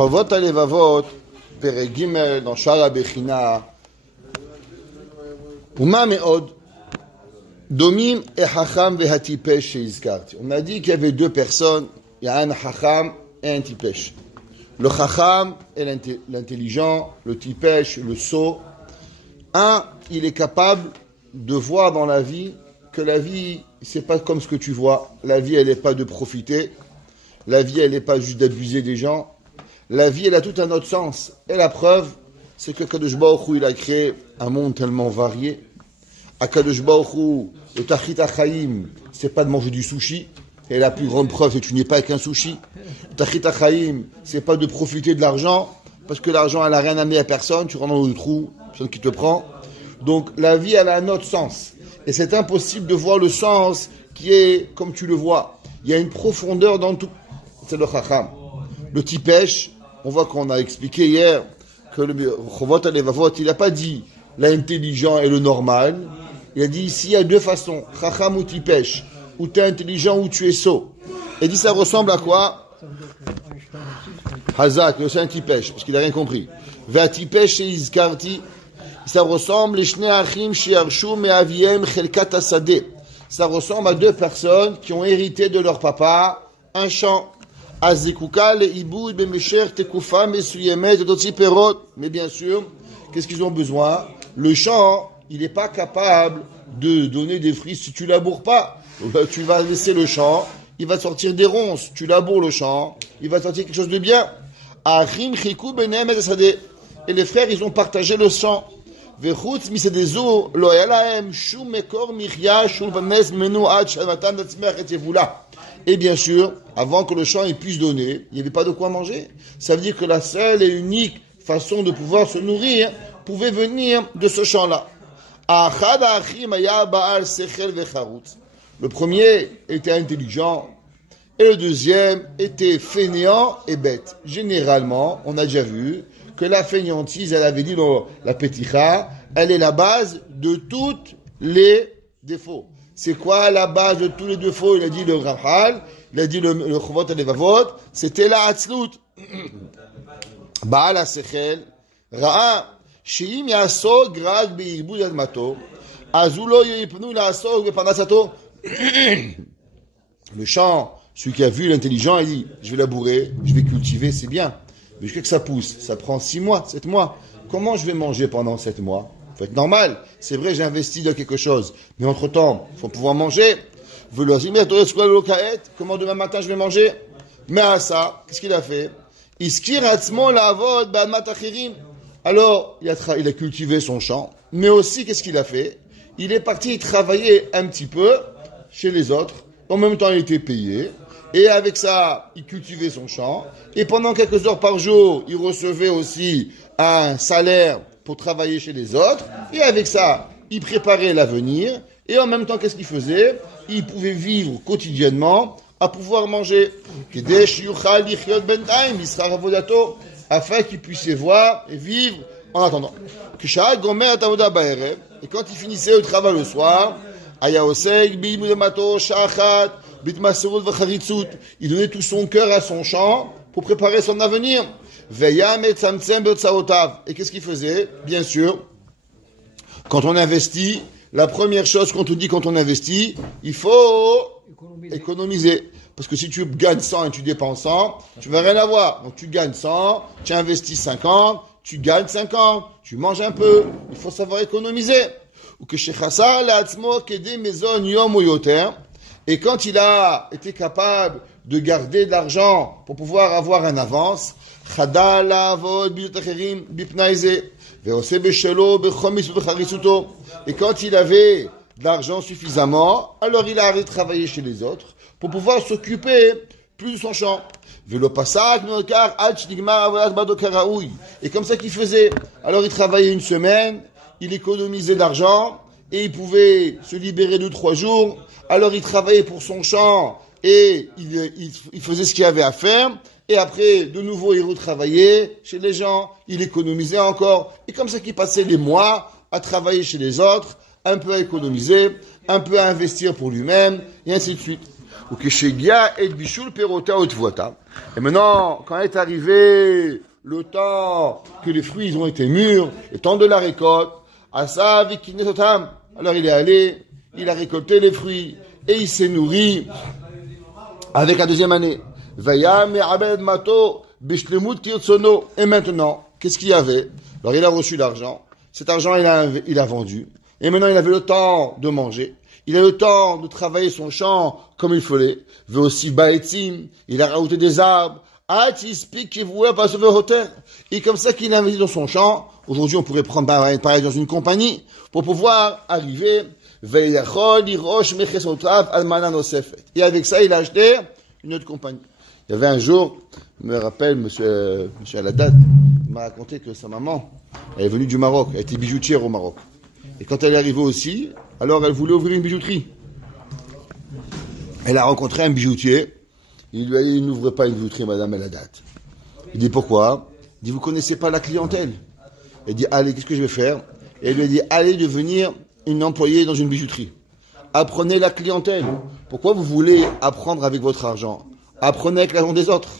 Chovot HaLevavot, Perek Gimel, dans Shara Bechina, Uma Meod, Domim et Hacham vehatipesh sheizkarti. On a dit qu'il y avait deux personnes, il y a un Hacham et un Tipesh. Le Chacham est l'intelligent, le Tipesh, le sot. Un, il est capable de voir dans la vie que la vie, c'est pas comme ce que tu vois. La vie, elle n'est pas de profiter. La vie, elle n'est pas juste d'abuser des gens. La vie, elle a tout un autre sens. Et la preuve, c'est que Kadosh Baruch Hu, il a créé un monde tellement varié. À Kadosh Baruch Hu, le Tachit HaChaim, c'est pas de manger du sushi. Et la plus grande preuve, c'est que tu n'es pas qu'un sushi. Le Tachit HaChaim, c'est pas de profiter de l'argent, parce que l'argent, elle n'a rien amené à personne. Tu rentres dans le trou, personne qui te prend. Donc, la vie, elle a un autre sens. Et c'est impossible de voir le sens qui est comme tu le vois. Il y a une profondeur dans tout. C'est le Chacham. Le Tipesh, on voit qu'on a expliqué hier que le Chovot HaLevavot, il n'a pas dit l'intelligent et le normal. Il a dit ici, il y a deux façons. Chacham ou Tipesh. Ou tu es intelligent ou tu es sot. Il dit ça ressemble à quoi? Hazak, c'est un Tipesh, parce qu'il n'a rien compris. Va Tipesh chez Izkarti. Ça ressemble les Shnei Achim she'arshu me'aviem chelkat hasadeh. Ça ressemble à deux personnes qui ont hérité de leur papa un champ. Azekuka le'iboud b'mesher tekufa mesuyemet dotzi perot. Mais bien sûr, qu'est-ce qu'ils ont besoin? Le champ, il n'est pas capable de donner des fruits si tu laboures pas. Tu vas laisser le champ, il va sortir des ronces. Tu laboures le champ, il va sortir quelque chose de bien. Achim chiku benem et hasadeh. Et les frères, ils ont partagé le champ. Et bien sûr, avant que le champ puisse donner, il n'y avait pas de quoi manger. Ça veut dire que la seule et unique façon de pouvoir se nourrir pouvait venir de ce champ-là. Le premier était intelligent et le deuxième était fainéant et bête. Généralement, on a déjà vu que la fainéantise, elle avait dit dans la Peticha, elle est la base de tous les défauts. C'est quoi la base de tous les défauts? Il a dit le Ramchal, il a dit le Chovot HaLevavot, c'était la Hatzlut. Baal HaSechel, Ra'a, she'im ya'asok rak be'ibud admato, azu lo yipnu la'asok be'parnasato. Le champ, celui qui a vu l'intelligent, il dit, je vais labourer, je vais cultiver, c'est bien. Mais jusqu'à que ça pousse, ça prend 6 mois, 7 mois. Comment je vais manger pendant 7 mois? Il faut être normal. C'est vrai, j'ai investi dans quelque chose. Mais entre-temps, il faut pouvoir manger. Comment demain matin je vais manger? Mais à ça, qu'est-ce qu'il a fait? Alors, il a cultivé son champ. Mais aussi, qu'est-ce qu'il a fait? Il est parti travailler un petit peu chez les autres. En même temps, il était payé. Et avec ça, il cultivait son champ. Et pendant quelques heures par jour, il recevait aussi un salaire pour travailler chez les autres. Et avec ça, il préparait l'avenir. Et en même temps, qu'est-ce qu'il faisait? Il pouvait vivre quotidiennement à pouvoir manger. Afin qu'il puisse voir et vivre en attendant. Et quand il finissait le travail le soir, il donnait tout son cœur à son champ pour préparer son avenir. Et qu'est-ce qu'il faisait? Bien sûr, quand on investit, la première chose qu'on te dit quand on investit, il faut économiser. Parce que si tu gagnes 100 et tu dépenses 100, tu vas rien avoir. Donc tu gagnes 100, tu investis 50, tu gagnes 50, tu manges un peu. Il faut savoir économiser. Et quand il a été capable de garder de l'argent pour pouvoir avoir un avance, et quand il avait de l'argent suffisamment, alors il a arrêté de travailler chez les autres pour pouvoir s'occuper plus de son champ. Et comme ça qu'il faisait. Alors il travaillait une semaine, il économisait de l'argent, et il pouvait se libérer 2-3 jours. Alors il travaillait pour son champ, et il faisait ce qu'il avait à faire. Et après, de nouveau, il retravaillait chez les gens, il économisait encore. Et comme ça qu'il passait les mois à travailler chez les autres, un peu à économiser, un peu à investir pour lui-même, et ainsi de suite. Et maintenant, quand est arrivé le temps que les fruits ils ont été mûrs, le temps de la récolte, alors il est allé, il a récolté les fruits et il s'est nourri avec la deuxième année. Et maintenant, qu'est-ce qu'il y avait? Alors il a reçu l'argent, cet argent il a vendu, et maintenant il avait le temps de manger, il a le temps de travailler son champ comme il fallait, veut aussi baetim, il a rajouté des arbres, et comme ça qu'il a investi dans son champ. Aujourd'hui on pourrait prendre pareil dans une compagnie pour pouvoir arriver, et avec ça il a acheté une autre compagnie. Il y avait un jour, je me rappelle, monsieur Aladad, il m'a raconté que sa maman, elle est venue du Maroc, elle était bijoutière au Maroc. Et quand elle est arrivée aussi, alors elle voulait ouvrir une bijouterie. Elle a rencontré un bijoutier, il lui a dit, n'ouvrez pas une bijouterie, madame Aladad. Il dit, pourquoi? Il dit, vous connaissez pas la clientèle. Elle dit, allez, qu'est-ce que je vais faire? Et elle lui a dit, allez devenir une employée dans une bijouterie. Apprenez la clientèle. Pourquoi vous voulez apprendre avec votre argent? Apprenez avec l'argent des autres.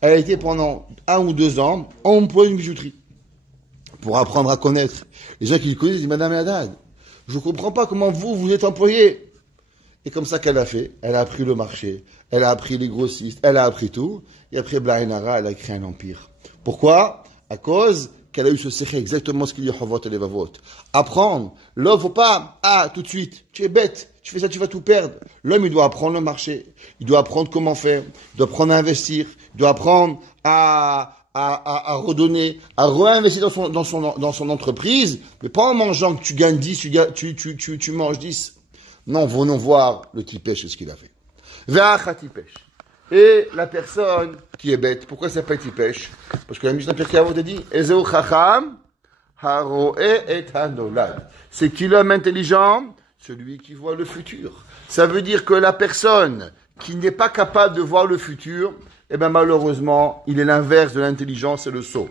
Elle a été pendant 1 ou 2 ans employée d'une bijouterie. Pour apprendre à connaître. Les gens qui le connaissent disent, madame Haddad, je ne comprends pas comment vous êtes employé. Et comme ça qu'elle a fait, elle a appris le marché, elle a appris les grossistes, elle a appris tout. Et après, Blainara, elle a créé un empire. Pourquoi? À cause qu'elle a eu ce secret, exactement ce qu'il y a Chovot et Levavot. Apprendre. L'homme, faut pas, tout de suite, tu es bête, tu fais ça, tu vas tout perdre. L'homme, il doit apprendre le marché, il doit apprendre comment faire, il doit apprendre à investir, il doit apprendre à redonner, à réinvestir dans son entreprise, mais pas en mangeant que tu gagnes 10, tu manges 10. Non, venons voir le tipèche, c'est ce qu'il a fait. Ve'acha tipèche. Et la personne qui est bête, pourquoi ça s'appelle tipèche? Parce que la Mishnah Pirkei Avot dit, Ezeu chacham, haroe et hanolad. C'est qui l'homme intelligent? Celui qui voit le futur. Ça veut dire que la personne qui n'est pas capable de voir le futur, eh bien malheureusement, il est l'inverse de l'intelligence et le sot.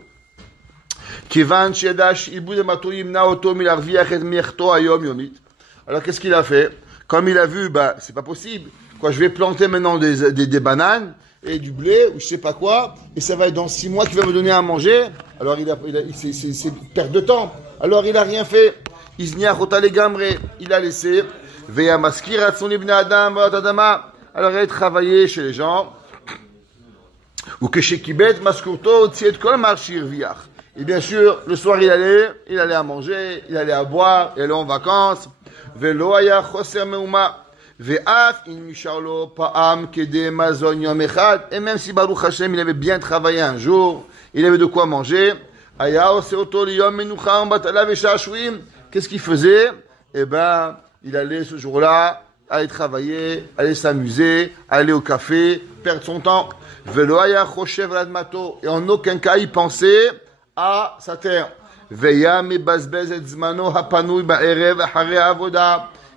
Alors qu'est-ce qu'il a fait? Comme il a vu, c'est pas possible. Je vais planter maintenant des bananes et du blé ou je sais pas quoi, et ça va être dans 6 mois qu'il va me donner à manger. Alors c'est perte de temps. Alors il a rien fait. Il a laissé. Alors il a travaillé chez les gens. Et bien sûr, le soir il allait à manger, il allait à boire, il allait en vacances. Et même si Baruch Hashem il avait bien travaillé un jour, il avait de quoi manger. Qu'est-ce qu'il faisait? Eh ben, il allait ce jour-là aller travailler, aller s'amuser, aller au café, perdre son temps. Et en aucun cas il pensait à sa terre.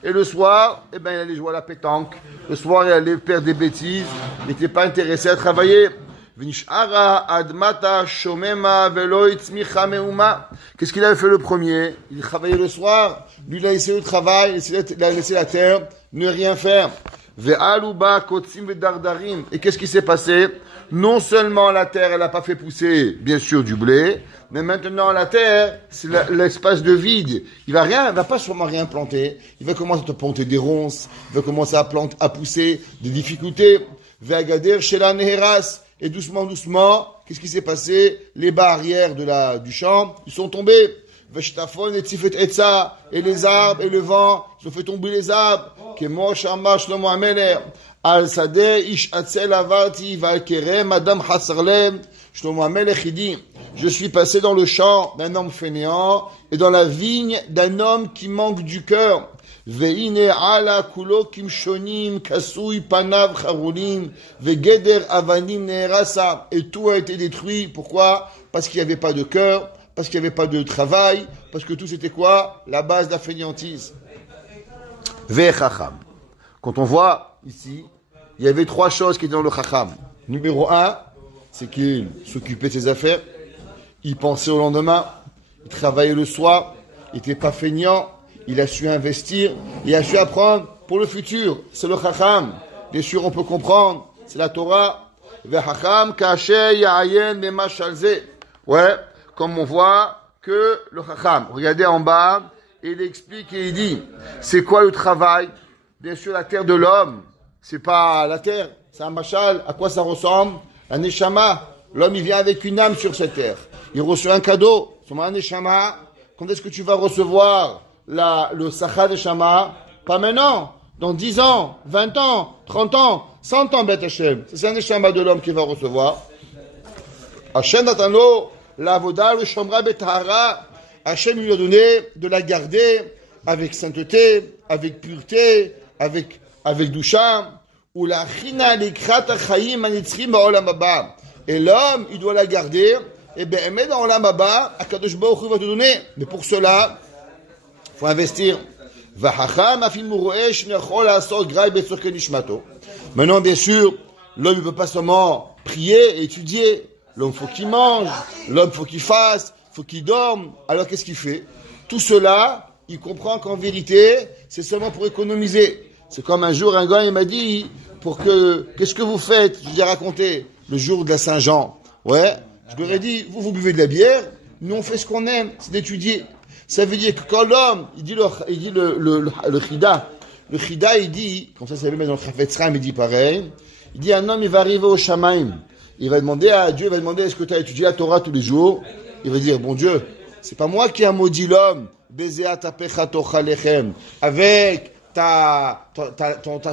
Et le soir, eh ben, il allait jouer à la pétanque. Le soir, il allait faire des bêtises. Il n'était pas intéressé à travailler. Qu'est-ce qu'il avait fait le premier? Il travaillait le soir. Lui, il a laissé le travail, il a laissé la terre, ne rien faire. Et qu'est-ce qui s'est passé? Non seulement la terre, elle n'a pas fait pousser, bien sûr, du blé, mais maintenant la terre, c'est l'espace de vide. Il va pas sûrement rien planter. Il va commencer à te planter des ronces. Il va commencer à pousser des difficultés. Ve'agader chez la neheras. Et doucement, qu'est-ce qui s'est passé? Les barrières du champ, ils sont tombés. Veshtafon et tifet etza. Et les arbres et le vent, ils ont fait tomber les arbres. Kemo shama shlomo ameler. Al sadeh ish atzel avarti valkerem madame hasarlem. Shlomo amelech il dit, je suis passé dans le champ d'un homme fainéant et dans la vigne d'un homme qui manque du cœur. Ve'ine ala kulo kimshonim kasui panav charulim ve'geder avanim neherasa. Et tout a été détruit. Pourquoi? Parce qu'il n'y avait pas de cœur, parce qu'il n'y avait pas de travail, parce que tout c'était quoi? La base de la fainéantise. Ve'chacham. Quand on voit ici, il y avait 3 choses qui étaient dans le chacham. Numéro 1, c'est qu'il s'occupait de ses affaires, il pensait au lendemain, il travaillait le soir, il n'était pas feignant, il a su investir, il a su apprendre pour le futur. C'est le chacham. Bien sûr, on peut comprendre, c'est la Torah. Vechacham kasher ya'ayen memashal ze. Ouais, comme on voit que le Chacham, regardez en bas, il explique et il dit, c'est quoi le travail? Bien sûr, la terre de l'homme, c'est pas la terre, c'est un machal. À quoi ça ressemble? Un neshama. L'homme, il vient avec une âme sur cette terre. Il reçoit un cadeau. C'est un neshama. Quand est-ce que tu vas recevoir le Sacha Neshama? Pas maintenant. Dans 10 ans, 20 ans, 30 ans, 100 ans, Beth Hashem. C'est un neshama de l'homme qui va recevoir. Hashem Natano, la voda, le shomra betahara. Hashem lui a donné de la garder avec sainteté, avec pureté, avec doucha. Ou la china likrat achayim anitzrim ba'olam haba. Et l'homme, il doit la garder. Et bien, mais dans l'olam haba, Akadosh Baruch Hu va te donner. Mais pour cela, il faut investir. Maintenant, bien sûr, l'homme ne peut pas seulement prier et étudier. L'homme, faut qu'il mange. L'homme, faut qu'il fasse. Faut qu'il dorme. Alors, qu'est-ce qu'il fait? Tout cela, il comprend qu'en vérité, c'est seulement pour économiser. C'est comme un jour, un gars, il m'a dit, qu'est-ce que vous faites? Je lui ai raconté, le jour de la Saint-Jean. Ouais. Je leur ai dit, vous buvez de la bière, nous on fait ce qu'on aime, c'est d'étudier. Ça veut dire que quand l'homme, il dit le chida, il dit, comme ça veut mettre dans le Chafetz Chaim, il dit pareil, il dit un homme, il va arriver au Shamaim, il va demander à Dieu, il va demander, est-ce que tu as étudié la Torah tous les jours? Il va dire, bon Dieu, c'est pas moi qui ai maudit l'homme, Bezea tapecha tocha lechem, avec ta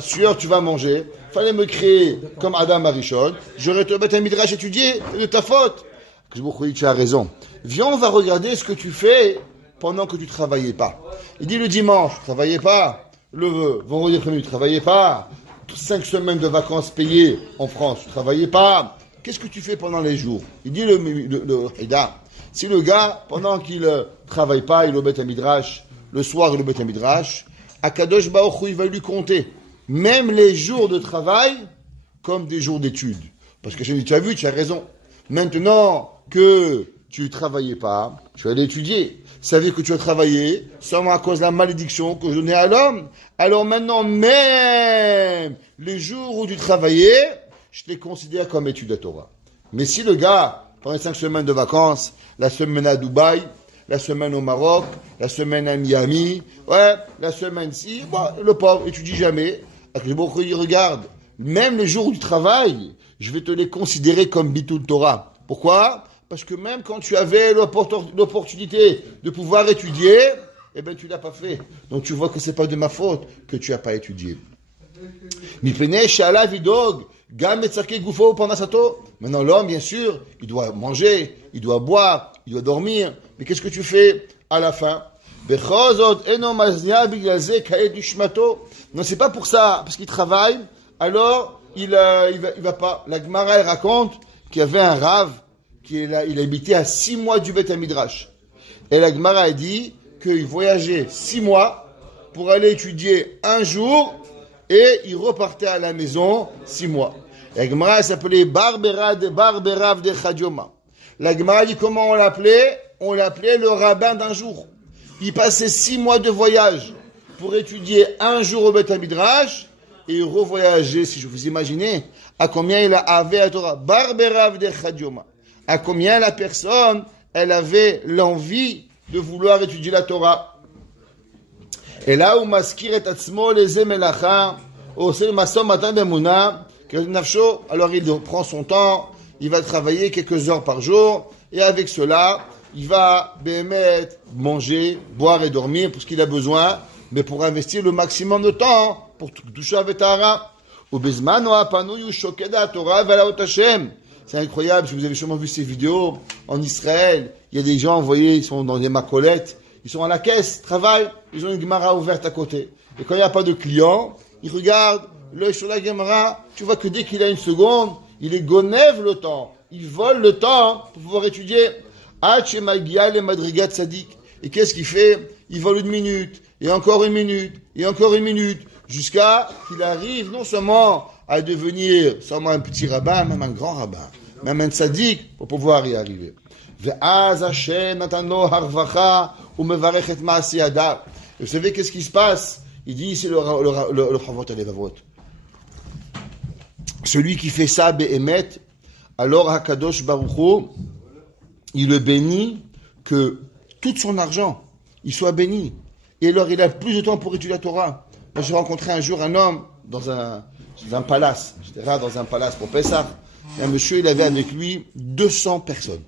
sueur, tu vas manger. Fallait me créer comme Adam Arishon. J'aurais te mettre un midrash étudié, c'est de ta faute. Je vous dis, tu as raison. Viens, on va regarder ce que tu fais pendant que tu travaillais pas. Il dit le dimanche, tu travaillais pas. Le vendredi après-midi, tu travaillais pas. 5 semaines de vacances payées en France, tu travaillais pas. Qu'est-ce que tu fais pendant les jours? Il dit le Hida. Si le gars, pendant qu'il travaille pas, il obète un midrash, le soir, il obète un midrash, Akadosh Baruch Hu, il va lui compter même les jours de travail comme des jours d'études. Parce que je dis, tu as vu, tu as raison. Maintenant que tu ne travaillais pas, tu allais étudier. Ça veut dire que tu as travaillé seulement à cause de la malédiction que je donnais à l'homme. Alors maintenant, même les jours où tu travaillais, je les considère comme études de Torah. Mais si le gars, pendant 5 semaines de vacances, la semaine à Dubaï, la semaine au Maroc, la semaine à Miami, ouais, la semaine-ci, le pauvre étudie jamais. Il regarde, même les jours du travail, je vais te les considérer comme bitul Torah. Pourquoi? Parce que même quand tu avais l'opportunité de pouvoir étudier, eh ben tu l'as pas fait. Donc tu vois que c'est pas de ma faute que tu as pas étudié. Maintenant l'homme, bien sûr, il doit manger, il doit boire, il doit dormir. Mais qu'est-ce que tu fais à la fin? Non, c'est pas pour ça, parce qu'il travaille, alors il va pas. La Gemara raconte qu'il y avait un rave il habitait à 6 mois du Beth Midrash. Et la Gemara dit qu'il voyageait 6 mois pour aller étudier un jour et il repartait à la maison 6 mois. La Gemara s'appelait Barberav de Chadioma. La Gemara dit comment on l'appelait? On l'appelait le rabbin d'un jour. Il passait 6 mois de voyage pour étudier un jour au Beth Midrash et il revoyageait, si je vous imaginez, à combien il avait à Torah. Barberav de Chadioma. À combien la personne, elle avait l'envie de vouloir étudier la Torah. Et là où maskir et atzmo les emelacha, osel masom matan bemuna, alors il prend son temps, il va travailler quelques heures par jour, et avec cela, il va manger, boire et dormir pour ce qu'il a besoin, mais pour investir le maximum de temps pour toucher avec Tahara. Ou bezman o apanu yu shokeda Torah velaot Hashem. C'est incroyable, si vous avez sûrement vu ces vidéos en Israël, il y a des gens, vous voyez, ils sont dans des macolettes, ils sont à la caisse, travaillent, ils ont une Gemara ouverte à côté. Et quand il n'y a pas de clients, ils regardent l'œil sur la Gemara, tu vois que dès qu'il a une seconde, il est gonève le temps, il vole le temps pour pouvoir étudier. Et qu'est-ce qu'il fait? Il vole 1 minute, et encore 1 minute, et encore 1 minute, jusqu'à qu'il arrive non seulement à devenir seulement un petit rabbin, même un grand rabbin, même un tzaddik, pour pouvoir y arriver. Et vous savez qu'est-ce qui se passe? Il dit ici le Chavot Alevavot. Celui qui fait ça, Be'emet, alors Hakadosh Baruch Hu, il le bénit que tout son argent, il soit béni. Et alors, il a plus de temps pour étudier la Torah. Moi, j'ai rencontré un jour un homme dans un palace. J'étais là dans un palace pour Pessah. Et un monsieur, il avait avec lui 200 personnes.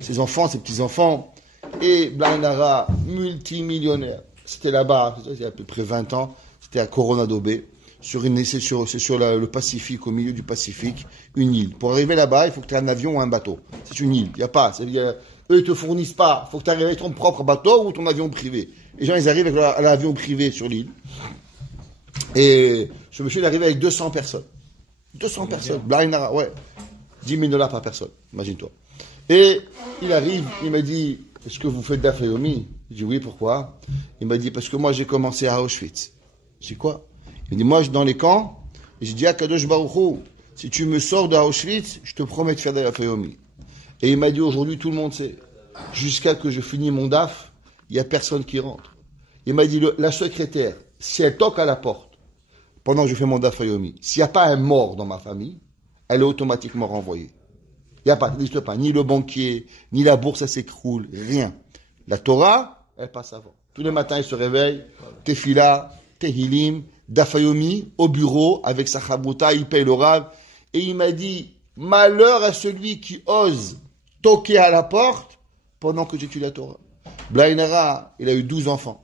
Ses enfants, ses petits-enfants. Et Blainara, multimillionnaire. C'était là-bas, c'était à peu près 20 ans. C'était à Coronado Bay. C'est sur le Pacifique, au milieu du Pacifique, une île. Pour arriver là-bas, il faut que tu aies un avion ou un bateau. C'est une île. Il n'y a pas. Eux, ils te fournissent pas. Il faut que tu arrives avec ton propre bateau ou ton avion privé. Les gens, ils arrivent avec l'avion privé sur l'île. Et ce monsieur, il arrive avec 200 personnes. 200 personnes. Blainara, ouais. $10,000 par personne. Imagine-toi. Et il arrive, il m'a dit, est-ce que vous faites de la Fayomi? Je dis oui, pourquoi? Il m'a dit, parce que moi, j'ai commencé à Auschwitz. Je dis quoi? Il m'a dit, moi, je suis dans les camps. Et j'ai dit, à Kadosh Baruch Hu, si tu me sors de Auschwitz, je te promets de faire de la Fayomi. Et il m'a dit, aujourd'hui, tout le monde sait. Jusqu'à que je finis mon DAF, il n'y a personne qui rentre. Il m'a dit, la secrétaire, si elle toque à la porte, pendant que je fais mon DAF Fayomi, s'il n'y a pas un mort dans ma famille, elle est automatiquement renvoyée. Il n'y a pas, n'existe pas, ni le banquier, ni la bourse, ça s'écroule, rien. La Torah, elle passe avant. Tous les matins, il se réveille, Tefila, Tehilim, Dafayomi, au bureau, avec sa chabouta, il paye le rave. Et il m'a dit, malheur à celui qui ose toquer à la porte pendant que j'étudie la Torah. Blainara, il a eu 12 enfants.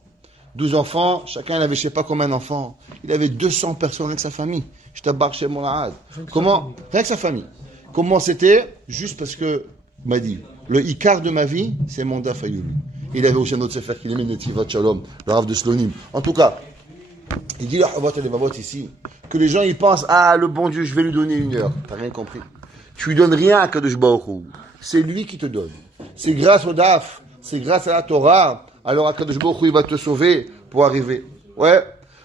12 enfants, chacun il avait je sais pas combien d'enfants. Il avait 200 personnes avec sa famille. Je t'abarque chez mon Ahad. Comment? Rien que sa famille. Comment c'était? Juste parce que, il m'a dit, le Icar de ma vie, c'est mon Daf Yomi. Il avait aussi un autre sefer qu'il aimait, Netivat Shalom, le Rav de Slonim. En tout cas, il dit, ici, que les gens ils pensent, ah, le bon Dieu, je vais lui donner 1 heure. T'as rien compris. Tu lui donnes rien à Kadosh Baruch Hu. C'est lui qui te donne. C'est grâce au Daf, c'est grâce à la Torah. Alors Kadosh Baruch Hu, il va te sauver pour arriver. Ouais.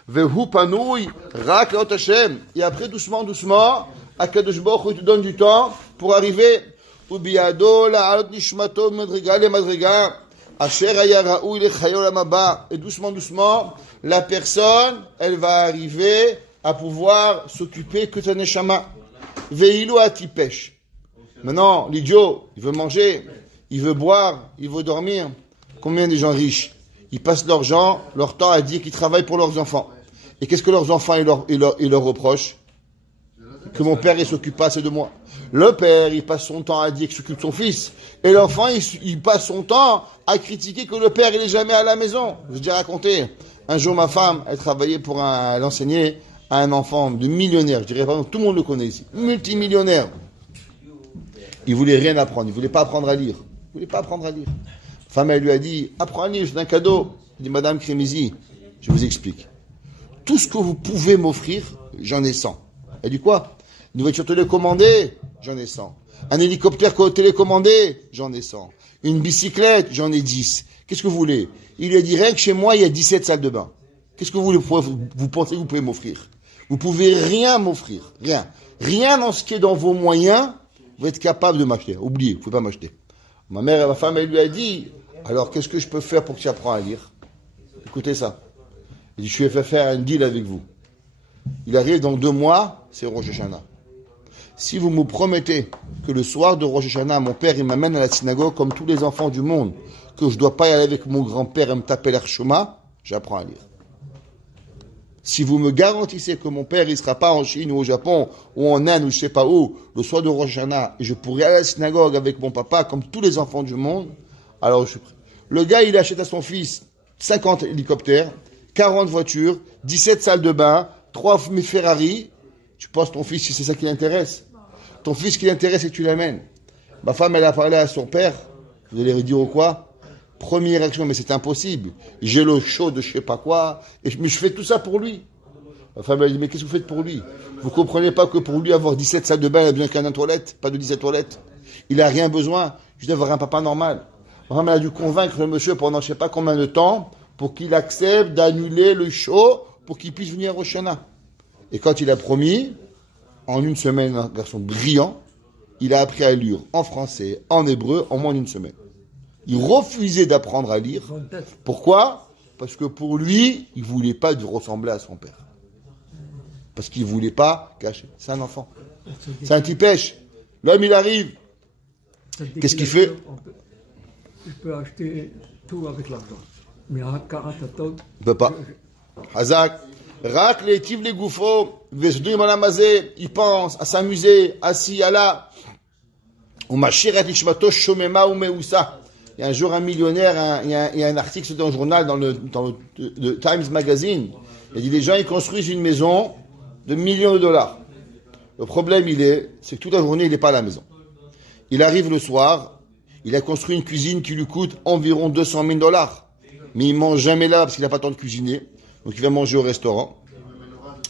Vehu panouy, rak laot Hashem. Et après, doucement, Kadosh Baruch Hu, il te donne du temps pour arriver. Ubiado la'alot nishmato madriga le madriga. Asher haya ra'uy lechayo olam haba. Et doucement, la personne, elle va arriver à pouvoir s'occuper que de sa neshama. Ve'ilu atipesh. Maintenant, l'idiot, il veut manger, il veut boire, il veut dormir. Combien de gens riches, ils passent leur temps à dire qu'ils travaillent pour leurs enfants. Et qu'est-ce que leurs enfants ils leur reprochent? Que mon père, il s'occupe pas assez de moi. Le père, il passe son temps à dire qu'il s'occupe de son fils. Et l'enfant, il passe son temps à critiquer que le père, il est jamais à la maison. Je vous ai déjà raconté. Un jour, ma femme, elle travaillait elle enseignait à un enfant de millionnaire. Je dirais pas, tout le monde le connaît ici. Multimillionnaire. Il voulait rien apprendre. Il voulait pas apprendre à lire. La femme, elle lui a dit, apprends à lire, c'est un cadeau. Elle dit, Madame Crémizy, je vous explique. Tout ce que vous pouvez m'offrir, j'en ai 100. Elle dit quoi? Une voiture télécommandée, j'en ai 100. Un hélicoptère télécommandé, j'en ai 100. Une bicyclette, j'en ai 10. Qu'est-ce que vous voulez? Il lui a dit, rien que chez moi, il y a 17 salles de bain. Qu'est-ce que vous pensez que vous pouvez m'offrir? Vous pouvez rien m'offrir. Rien. Rien dans ce qui est dans vos moyens, vous êtes capable de m'acheter. Oubliez, vous ne pouvez pas m'acheter. Ma femme, elle lui a dit, alors qu'est-ce que je peux faire pour que tu apprennes à lire? Écoutez ça. Il dit, je vais faire un deal avec vous. Il arrive dans 2 mois, c'est Rosh Hashanah. Si vous me promettez que le soir de Rosh Hashanah, mon père, il m'amène à la synagogue comme tous les enfants du monde, que je ne dois pas y aller avec mon grand-père et me taper l'air choma, j'apprends à lire. Si vous me garantissez que mon père, il ne sera pas en Chine ou au Japon, ou en Inde ou je ne sais pas où, le soir de Rosh Hashanah, et je pourrai aller à la synagogue avec mon papa comme tous les enfants du monde, alors je suis prêt. Le gars, il achète à son fils 50 hélicoptères, 40 voitures, 17 salles de bain, 3 Ferrari. Tu penses ton fils, si c'est ça qui l'intéresse? Ton fils qui l'intéresse, c'est que tu l'amènes. Ma femme, elle a parlé à son père. Vous allez lui dire quoi? Première réaction, mais c'est impossible. J'ai le chaud de je sais pas quoi, mais je fais tout ça pour lui. Ma femme, elle dit, mais qu'est-ce que vous faites pour lui? Vous comprenez pas que pour lui, avoir 17 salles de bain, il a besoin qu'un toilette, pas de 17 toilettes. Il a rien besoin, juste d'avoir un papa normal. Ma femme, elle a dû convaincre le monsieur pendant je sais pas combien de temps, pour qu'il accepte d'annuler le show, pour qu'il puisse venir au Shana. Et quand il a promis, en 1 semaine, un garçon brillant, il a appris à lire en français, en hébreu, en moins d'1 semaine. Il refusait d'apprendre à lire. Pourquoi? Parce que pour lui, il ne voulait pas ressembler à son père. Parce qu'il ne voulait pas cacher. C'est un enfant. C'est un tipèche. L'homme, il arrive. Qu'est-ce qu'il fait? Il peut acheter tout avec l'argent. Mais à 40 tonnes. Il ne peut pas. Hazak. Rak les tiv les goufos. Vesdouim alamazé. Il pense à s'amuser, à ci, à là. Ou machir et ishmato shomema ou meusa. Il y a un jour un millionnaire, il y a un article dans le journal, dans le Times Magazine. Il dit les gens, ils construisent une maison de millions de dollars. Le problème, c'est que toute la journée, il n'est pas à la maison. Il arrive le soir, il a construit une cuisine qui lui coûte environ 200 000 dollars. Mais il mange jamais là parce qu'il n'a pas le temps de cuisiner. Donc il va manger au restaurant.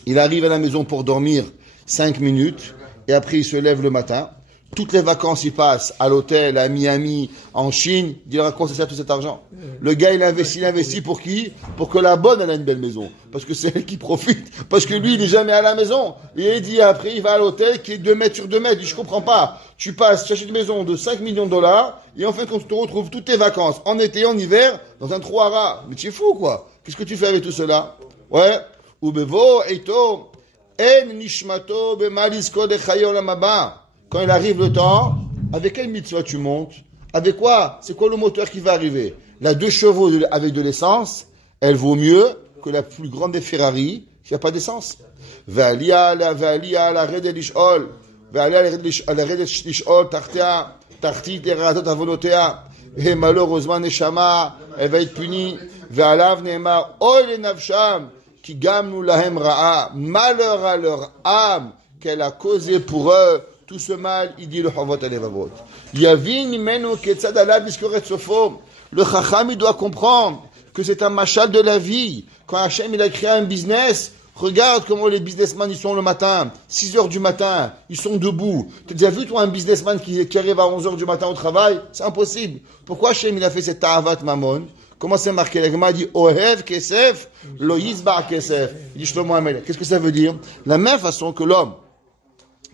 Il arrive à la maison pour dormir 5 minutes. Et après, il se lève le matin. Toutes les vacances, il passe à l'hôtel, à Miami, en Chine. Il raconte ça tout cet argent. Le gars, il investit pour qui? Pour que la bonne, elle a une belle maison. Parce que c'est elle qui profite. Parce que lui, il n'est jamais à la maison. Et il dit après, il va à l'hôtel qui est 2 mètres sur 2 mètres. Il dit, je comprends pas. Tu achètes une maison de 5 millions de dollars. Et en fait, on te retrouve toutes tes vacances, en été, en hiver, dans un trou à rats. Mais tu es fou, quoi. Qu'est-ce que tu fais avec tout cela? Ouais. Ubevo, eito, en nishmato, bemalisko de chayolam haba. Quand il arrive le temps, avec quelle mitzvah tu montes? Avec quoi? C'est quoi le moteur qui va arriver? La 2 chevaux avec de l'essence, elle vaut mieux que la plus grande des Ferrari qui n'a pas d'essence. Ve'alia la redet lish'ol, ve'alia la redet lish'ol tartea, tartit eratot avonotea, et malheureusement neshama, elle va être punie. Ve'alav ne'emar, oy le nafsham, qui gamnu lahem ra'a, malheur à leur âme qu'elle a causé pour eux. Tout ce mal, il dit le Chavot Alevavot. Yavin mimenu ketzad alav iskoret sofo. Le Chacham, il doit comprendre que c'est un machal de la vie. Quand Hachem, il a créé un business, regarde comment les businessmen, ils sont le matin, 6 heures du matin, ils sont debout. Tu as déjà vu, toi, un businessman qui arrive à 11 heures du matin au travail? C'est impossible. Pourquoi Hachem, il a fait cette ta'avat mamon? Comment c'est marqué? La Gemara dit Ohev kesef, lo yizbar kesef. Il dit Shlomo Amelech. Qu'est-ce que ça veut dire? La même façon que l'homme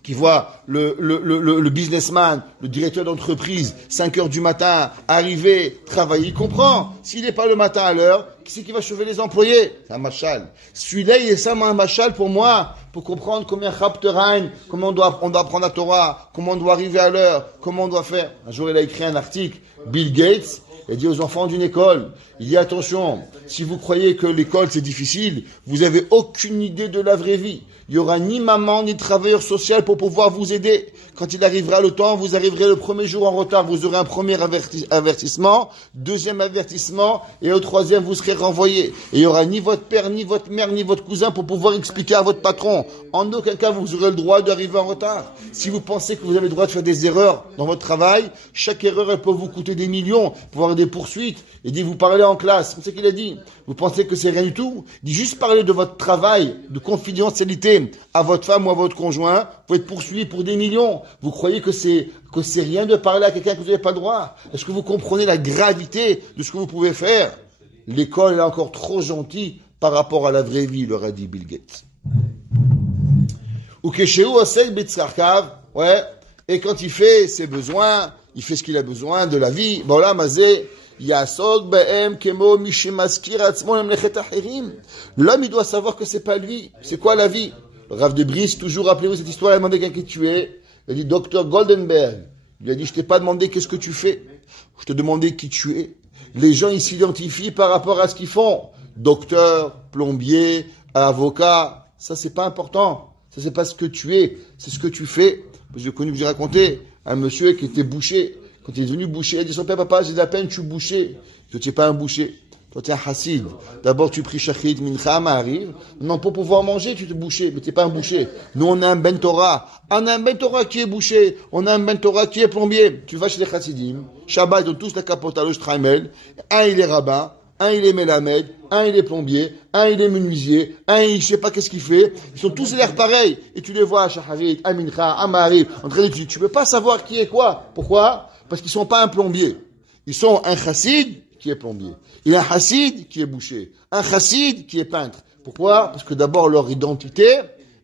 qui voit le businessman, le directeur d'entreprise, 5 heures du matin, arriver, travailler, il comprend. S'il n'est pas le matin à l'heure, qui c'est qui va chauffer les employés? C'est un machal. Celui-là, il est seulement un machal pour moi, pour comprendre combien chapterain, comment on doit apprendre la Torah, comment on doit arriver à l'heure, comment on doit faire. Un jour, il a écrit un article, Bill Gates, il dit aux enfants d'une école, il dit attention, si vous croyez que l'école c'est difficile, vous avez aucune idée de la vraie vie. Il y aura ni maman ni travailleur social pour pouvoir vous aider. Quand il arrivera le temps, vous arriverez le premier jour en retard, vous aurez un premier avertissement, deuxième avertissement, et au troisième vous serez renvoyé. Et il y aura ni votre père, ni votre mère, ni votre cousin pour pouvoir expliquer à votre patron. En aucun cas vous aurez le droit d'arriver en retard. Si vous pensez que vous avez le droit de faire des erreurs dans votre travail, chaque erreur elle peut vous coûter des millions, pouvoir des poursuites. Il dit vous parlez en classe, c'est ce qu'il a dit. Vous pensez que c'est rien du tout? Il dit juste parler de votre travail, de confidentialité à votre femme ou à votre conjoint, vous êtes poursuivi pour des millions. Vous croyez que c'est rien de parler à quelqu'un que vous n'avez pas le droit? Est-ce que vous comprenez la gravité de ce que vous pouvez faire? L'école est encore trop gentille par rapport à la vraie vie, leur a dit Bill Gates. Ou Keshéu Asek Bitzarkav, ouais, et quand il fait ses besoins, il fait ce qu'il a besoin de la vie, bon là, Mazé, Yasog Be'em Kemo Mishimaskir Atzmon Emlechet Achirim. L'homme, il doit savoir que c'est pas lui. C'est quoi la vie? Le Rav de Brice, toujours rappelez-vous cette histoire, il a demandé quelqu'un qui tu es. Il a dit, Docteur Goldenberg. Il a dit, je t'ai pas demandé qu'est-ce que tu fais. Je te demandais qui tu es. Les gens, ils s'identifient par rapport à ce qu'ils font. Docteur, plombier, avocat. Ça, c'est pas important. Ça, c'est pas ce que tu es. C'est ce que tu fais. J'ai raconté un monsieur qui était boucher. Quand il est devenu boucher, il a dit, son père, papa, j'ai de la peine, je suis boucher. Toi, tu n'es pas un boucher. Toi, tu es un chassid. D'abord, tu pries shachrit, mincha, arrive. Non, pour pouvoir manger, tu te boucher, mais tu n'es pas un boucher. Nous, on a un ben Torah. On a un ben Torah qui est boucher. On a un ben Torah qui est plombier. Tu vas chez les chassidim. Shabbat, ils ont tous la capote à l'Oshtraimel. Un, il est rabbin. Un, il est mélamed. Un, il est plombier. Un, il est menuisier. Un, il ne sait pas qu'est-ce qu'il fait. Ils sont tous l'air pareils. Et tu les vois à shacharit, à mincha, à ma'ariv. En train de dire, tu ne peux pas savoir qui est quoi. Pourquoi? Parce qu'ils ne sont pas un plombier. Ils sont un chassid qui est plombier. Il y a un chassid qui est boucher. Un chassid qui est peintre. Pourquoi? Parce que d'abord, leur identité,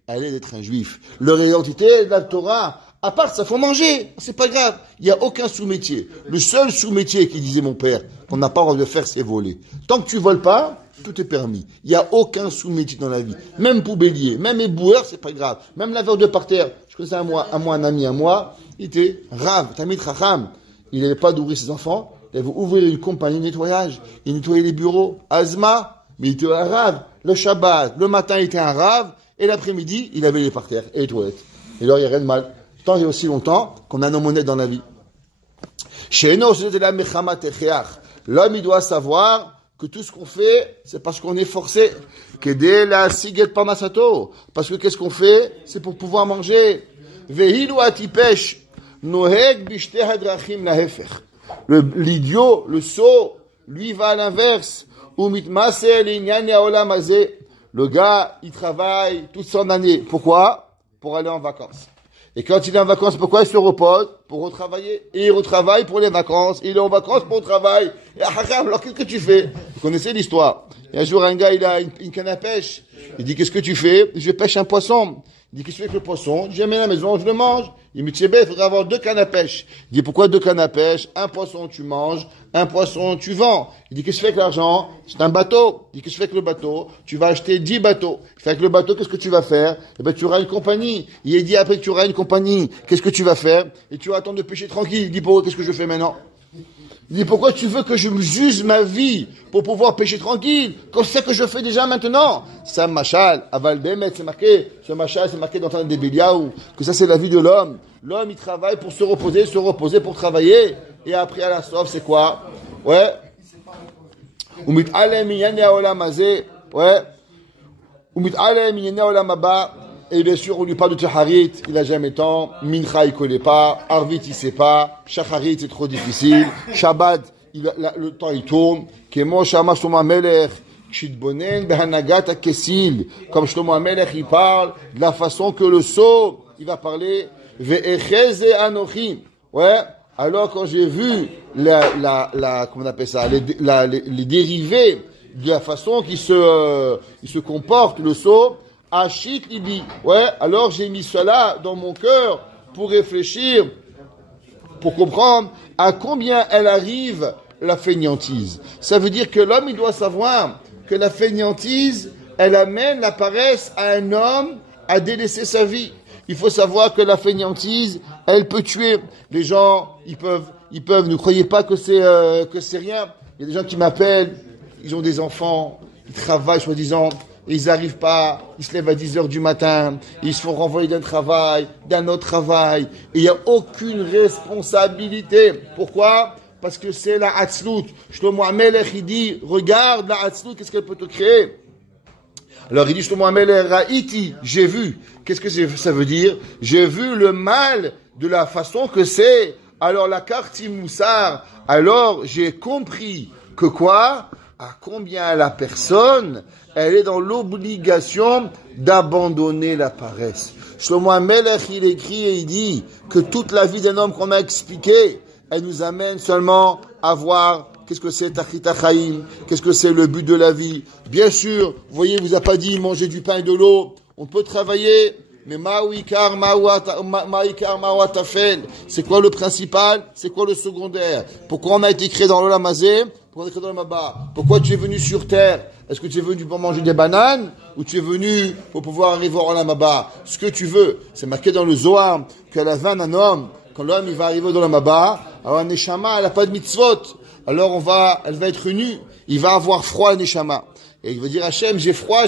elle est d'être un juif. Leur identité est de la Torah. À part ça, faut manger. C'est pas grave. Il n'y a aucun sous-métier. Le seul sous-métier qui disait mon père qu'on n'a pas le droit de faire, c'est voler. Tant que tu voles pas, tout est permis. Il n'y a aucun sous-métier dans la vie. Même poubellier, même éboueur, c'est pas grave. Même laveur de parterre. Je connaissais un ami à moi, il était Rav, Tamid Chacham. Il n'avait pas d'ouvrir ses enfants. Il avait ouvert une compagnie de nettoyage. Il nettoyait les bureaux. Azma, mais il était un Rav. Le Shabbat, le matin, il était un Rav. Et l'après-midi, il avait les parterres et les toilettes. Et là, il n'y a rien de mal. Tant et aussi longtemps qu'on a nos monnaies dans la vie. L'homme, il doit savoir que tout ce qu'on fait, c'est parce qu'on est forcé. Parce que qu'est-ce qu'on fait? C'est pour pouvoir manger. L'idiot, le sot, lui va à l'inverse. Le gars, il travaille toute son année. Pourquoi? Pour aller en vacances. Et quand il est en vacances, pourquoi il se repose? Pour retravailler. Et il retravaille pour les vacances. Il est en vacances pour le travail. Et alors qu'est-ce que tu fais? Vous connaissez l'histoire. Et un jour, un gars, il a une canne à pêche. Il dit, qu'est-ce que tu fais? Je pêche un poisson. Il dit, qu'est-ce que tu fais avec le poisson? Je l'amène à la maison, je le mange. Il me dit, c'est bête, il faudrait avoir 2 cannes à pêche. Il dit, pourquoi 2 cannes à pêche? Un poisson, tu manges. Un poisson, tu vends. Il dit, qu'est-ce que tu fais avec l'argent? C'est un bateau. Il dit, qu'est-ce que tu fais avec le bateau? Tu vas acheter 10 bateaux. Avec le bateau, qu'est-ce que tu vas faire? Eh ben, tu auras une compagnie. Il dit, après que tu auras une compagnie, qu'est-ce que tu vas faire? Et tu vas attendre de pêcher tranquille. Il dit, pourquoi, qu'est-ce que je fais maintenant? Il dit, pourquoi tu veux que je me juge ma vie pour pouvoir pêcher tranquille, comme c'est que je fais déjà maintenant? C'est un machal, aval bemet, c'est marqué, ce machal, c'est marqué dans le des Béliaou, que ça c'est la vie de l'homme. L'homme, il travaille pour se reposer pour travailler, et après à la sauve, c'est quoi? Ouais. Umit alem yane olam azé, ouais. Umit alem yane olam aba. Et bien sûr, on lui parle de Taharit, il a jamais temps. Mincha, il connaît pas. Arvit, il sait pas. Shacharit, c'est trop difficile. Shabbat, le temps, il tourne. Kemo Shama Shlomo HaMelech, Kshitbonen Behanagat HaKesil. Comme Shlomo HaMelech, il parle de la façon que le sot, il va parler. Ve'echeze Anochi. Ouais. Alors, quand j'ai vu comment on appelle ça, les dérivés de la façon qu'il se comporte, le sot, Achit libi. Ouais, alors j'ai mis cela dans mon cœur pour réfléchir, pour comprendre à combien elle arrive la fainéantise. Ça veut dire que l'homme, il doit savoir que la fainéantise, elle amène la paresse à un homme à délaisser sa vie. Il faut savoir que la fainéantise, elle peut tuer. Les gens, ils peuvent, ne croyez pas que c'est rien. Il y a des gens qui m'appellent, ils ont des enfants, ils travaillent soi-disant, ils n'arrivent pas, ils se lèvent à 10h du matin, ils se font renvoyer d'un autre travail, et il n'y a aucune responsabilité. Pourquoi? Parce que c'est la Hatzlut. Shlomo HaMelech, il dit, regarde la Hatzlut, qu'est-ce qu'elle peut te créer? Alors il dit, Shlomo HaMelech, Ra'iti, j'ai vu. Qu'est-ce que ça veut dire? J'ai vu le mal de la façon que c'est. Alors la Karti Moussar, alors j'ai compris que quoi? À combien la personne, elle est dans l'obligation d'abandonner la paresse. Shlomo HaMelech, il écrit et il dit que toute la vie d'un homme qu'on a expliqué, elle nous amène seulement à voir qu'est-ce que c'est Tachlit HaChaim, qu'est-ce que c'est le but de la vie. Bien sûr, vous voyez, il vous a pas dit manger du pain et de l'eau. On peut travailler, mais ma'ikar ma'atafel. C'est quoi le principal? C'est quoi le secondaire? Pourquoi on a été créé dans l'Olam Hazé? Pourquoi on est créé dans le Maba? Pourquoi tu es venu sur terre? Est-ce que tu es venu pour manger des bananes ou tu es venu pour pouvoir arriver en Olam Haba? Ce que tu veux. C'est marqué dans le Zohar qu'à la fin d'un homme, quand l'homme il va arriver dans l'Olam Haba, alors un Neshama, elle n'a pas de mitzvot. Alors elle va être nue. Il va avoir froid, le Neshama. Et il va dire Hachem, j'ai froid.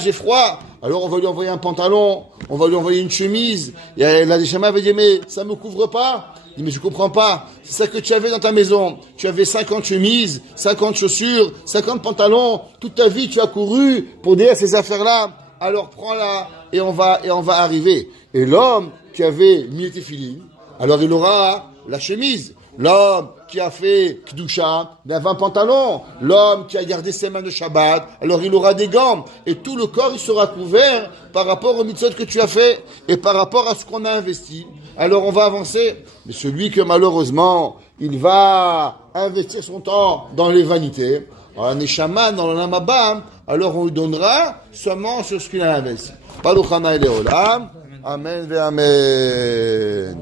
Alors on va lui envoyer un pantalon, on va lui envoyer une chemise. Et la Neshama va dire, mais ça me couvre pas. Il dit, mais je comprends pas. C'est ça que tu avais dans ta maison. Tu avais 50 chemises, 50 chaussures, 50 pantalons. Toute ta vie, tu as couru pour dire ces affaires-là. Alors prends-la et on va arriver. Et l'homme qui avait mis les téphilines, alors il aura la chemise. L'homme qui a fait Kdusha, il a 20 pantalons. L'homme qui a gardé ses mains de Shabbat, alors il aura des gants. Et tout le corps, il sera couvert par rapport aux mitzvot que tu as fait et par rapport à ce qu'on a investi. Alors on va avancer. Mais celui que malheureusement, il va investir son temps dans les vanités, un Neshama, dans l'Olam Haba, alors on lui donnera seulement sur ce qu'il a investi. Baruch Hana Leolam. Amen ve Amen.